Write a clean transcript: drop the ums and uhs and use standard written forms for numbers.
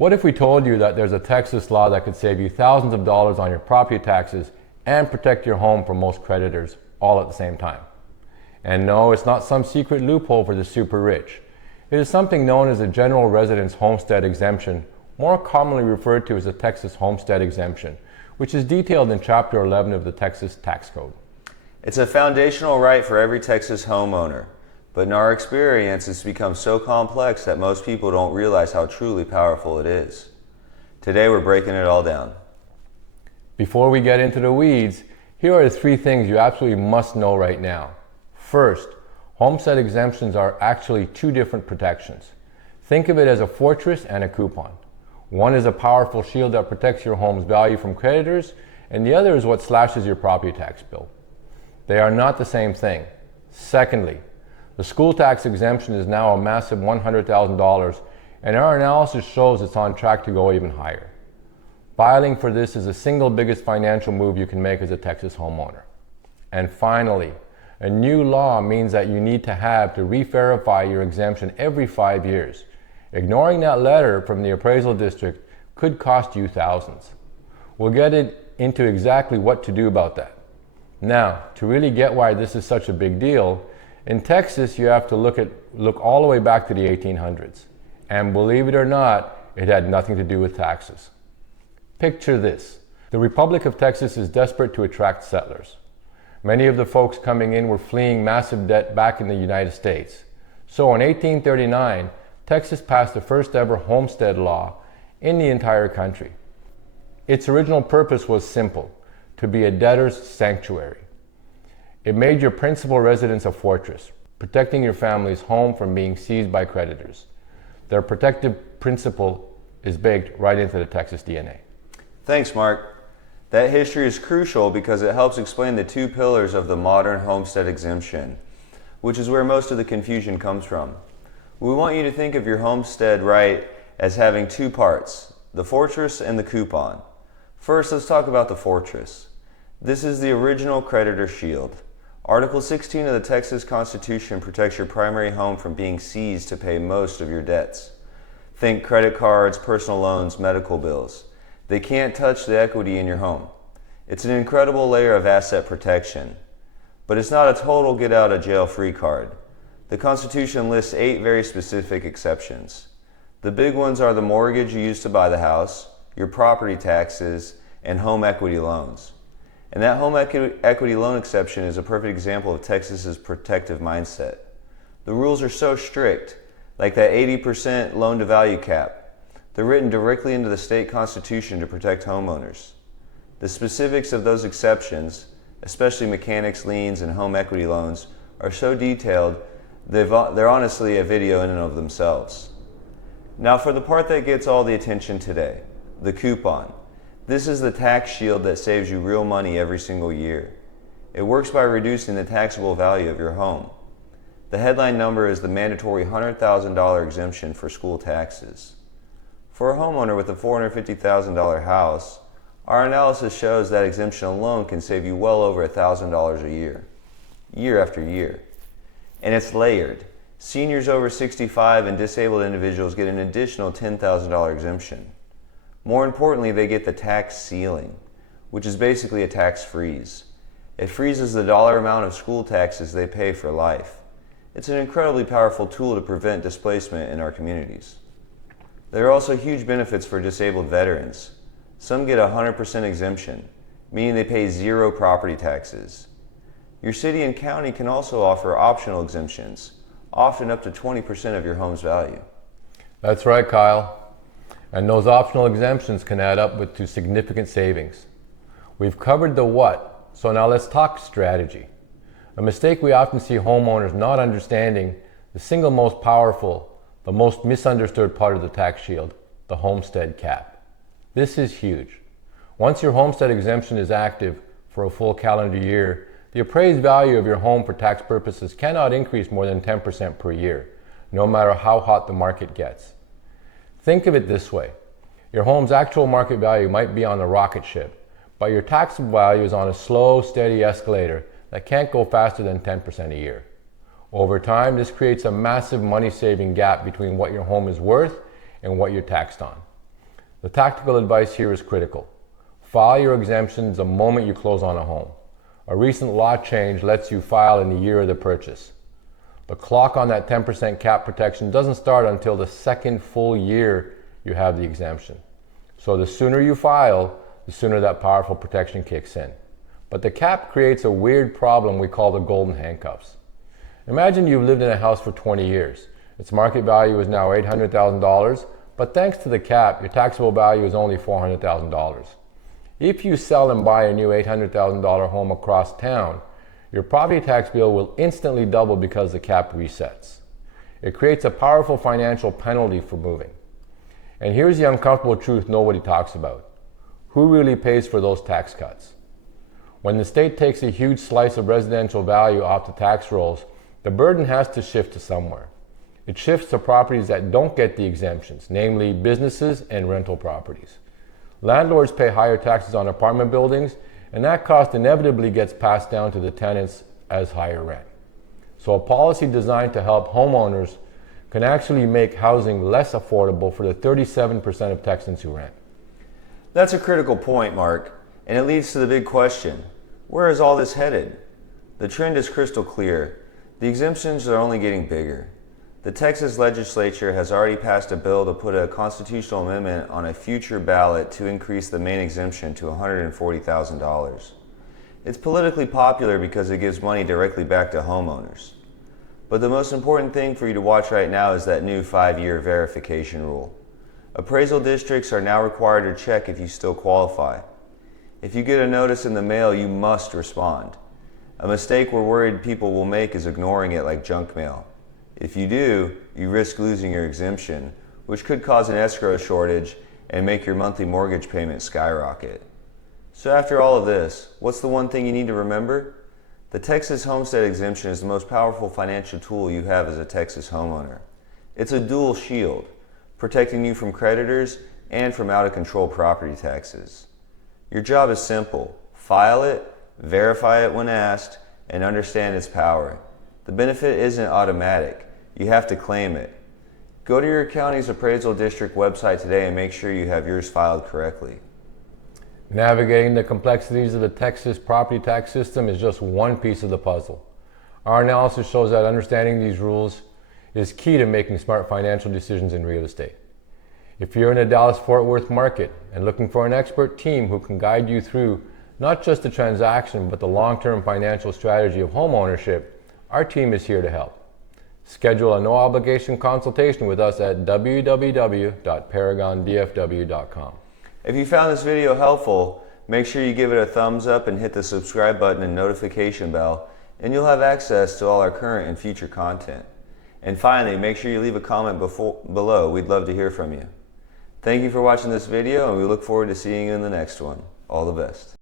What if we told you that there's a Texas law that could save you thousands of dollars on your property taxes and protect your home from most creditors all at the same time? And no, it's not some secret loophole for the super rich. It is something known as the General Residence Homestead Exemption, more commonly referred to as the Texas Homestead Exemption, which is detailed in Chapter 11 of the Texas Tax Code. It's a foundational right for every Texas homeowner, but in our experience, it's become so complex that most people don't realize how truly powerful it is. Today, we're breaking it all down. Before we get into the weeds, here are the 3 things you absolutely must know right now. First, homestead exemptions are actually 2 different protections. Think of it as a fortress and a coupon. One is a powerful shield that protects your home's value from creditors, and the other is what slashes your property tax bill. They are not the same thing. Secondly, the school tax exemption is now a massive $100,000, and our analysis shows it's on track to go even higher. Filing for this is the single biggest financial move you can make as a Texas homeowner. And finally, a new law means that you need to re-verify your exemption every 5 years. Ignoring that letter from the appraisal district could cost you thousands. We'll get into exactly what to do about that. Now, to really get why this is such a big deal, in Texas you have to look all the way back to the 1800s. And believe it or not, it had nothing to do with taxes. Picture this. The Republic of Texas is desperate to attract settlers. Many of the folks coming in were fleeing massive debt back in the United States. So in 1839, Texas passed the first ever homestead law in the entire country. Its original purpose was simple: to be a debtor's sanctuary. It made your principal residence a fortress, protecting your family's home from being seized by creditors. Their protective principle is baked right into the Texas DNA. Thanks, Mark. That history is crucial because it helps explain the 2 pillars of the modern homestead exemption, which is where most of the confusion comes from. We want you to think of your homestead right as having 2 parts, the fortress and the coupon. First, let's talk about the fortress. This is the original creditor shield. Article 16 of the Texas Constitution protects your primary home from being seized to pay most of your debts. Think credit cards, personal loans, medical bills. They can't touch the equity in your home. It's an incredible layer of asset protection, but it's not a total get out of jail free card. The Constitution lists 8 very specific exceptions. The big ones are the mortgage you used to buy the house, your property taxes, and home equity loans. And that home equity loan exception is a perfect example of Texas's protective mindset. The rules are so strict, like that 80% loan to value cap. They're written directly into the state constitution to protect homeowners. The specifics of those exceptions, especially mechanics liens and home equity loans, are so detailed they're honestly a video in and of themselves. Now for the part that gets all the attention today, the coupon. This is the tax shield that saves you real money every single year. It works by reducing the taxable value of your home. The headline number is the mandatory $100,000 exemption for school taxes. For a homeowner with a $450,000 house, our analysis shows that exemption alone can save you well over $1,000 a year, year after year. And it's layered. Seniors over 65 and disabled individuals get an additional $10,000 exemption. More importantly, they get the tax ceiling, which is basically a tax freeze. It freezes the dollar amount of school taxes they pay for life. It's an incredibly powerful tool to prevent displacement in our communities. There are also huge benefits for disabled veterans. Some get 100% exemption, meaning they pay 0 property taxes. Your city and county can also offer optional exemptions, often up to 20% of your home's value. That's right, Kyle. And those optional exemptions can add up to significant savings. We've covered the what, so now let's talk strategy. A mistake we often see homeowners not understanding the single most powerful, the most misunderstood part of the tax shield, the Homestead Cap. This is huge. Once your homestead exemption is active for a full calendar year, the appraised value of your home for tax purposes cannot increase more than 10% per year, no matter how hot the market gets. Think of it this way. Your home's actual market value might be on a rocket ship, but your taxable value is on a slow, steady escalator that can't go faster than 10% a year. Over time, this creates a massive money-saving gap between what your home is worth and what you're taxed on. The tactical advice here is critical. File your exemptions the moment you close on a home. A recent law change lets you file in the year of the purchase. The clock on that 10% cap protection doesn't start until the second full year you have the exemption. So the sooner you file, the sooner that powerful protection kicks in. But the cap creates a weird problem we call the golden handcuffs. Imagine you've lived in a house for 20 years. Its market value is now $800,000, but thanks to the cap, your taxable value is only $400,000. If you sell and buy a new $800,000 home across town, your property tax bill will instantly double because the cap resets. It creates a powerful financial penalty for moving. And here's the uncomfortable truth nobody talks about. Who really pays for those tax cuts? When the state takes a huge slice of residential value off the tax rolls, the burden has to shift to somewhere. It shifts to properties that don't get the exemptions, namely businesses and rental properties. Landlords pay higher taxes on apartment buildings, and that cost inevitably gets passed down to the tenants as higher rent. So a policy designed to help homeowners can actually make housing less affordable for the 37% of Texans who rent. That's a critical point, Mark, and it leads to the big question. Where is all this headed? The trend is crystal clear. The exemptions are only getting bigger. The Texas legislature has already passed a bill to put a constitutional amendment on a future ballot to increase the main exemption to $140,000. It's politically popular because it gives money directly back to homeowners. But the most important thing for you to watch right now is that new 5-year verification rule. Appraisal districts are now required to check if you still qualify. If you get a notice in the mail, you must respond. A mistake we're worried people will make is ignoring it like junk mail. If you do, you risk losing your exemption, which could cause an escrow shortage and make your monthly mortgage payment skyrocket. So after all of this, what's the one thing you need to remember? The Texas Homestead Exemption is the most powerful financial tool you have as a Texas homeowner. It's a dual shield, protecting you from creditors and from out-of-control property taxes. Your job is simple. File it, verify it when asked, and understand its power. The benefit isn't automatic. You have to claim it. Go to your county's appraisal district website today and make sure you have yours filed correctly. Navigating the complexities of the Texas property tax system is just one piece of the puzzle. Our analysis shows that understanding these rules is key to making smart financial decisions in real estate. If you're in the Dallas-Fort Worth market and looking for an expert team who can guide you through not just the transaction but the long-term financial strategy of homeownership, our team is here to help. Schedule a no-obligation consultation with us at www.paragondfw.com. If you found this video helpful, make sure you give it a thumbs up and hit the subscribe button and notification bell, and you'll have access to all our current and future content. And finally, make sure you leave a comment below. We'd love to hear from you. Thank you for watching this video, and we look forward to seeing you in the next one. All the best.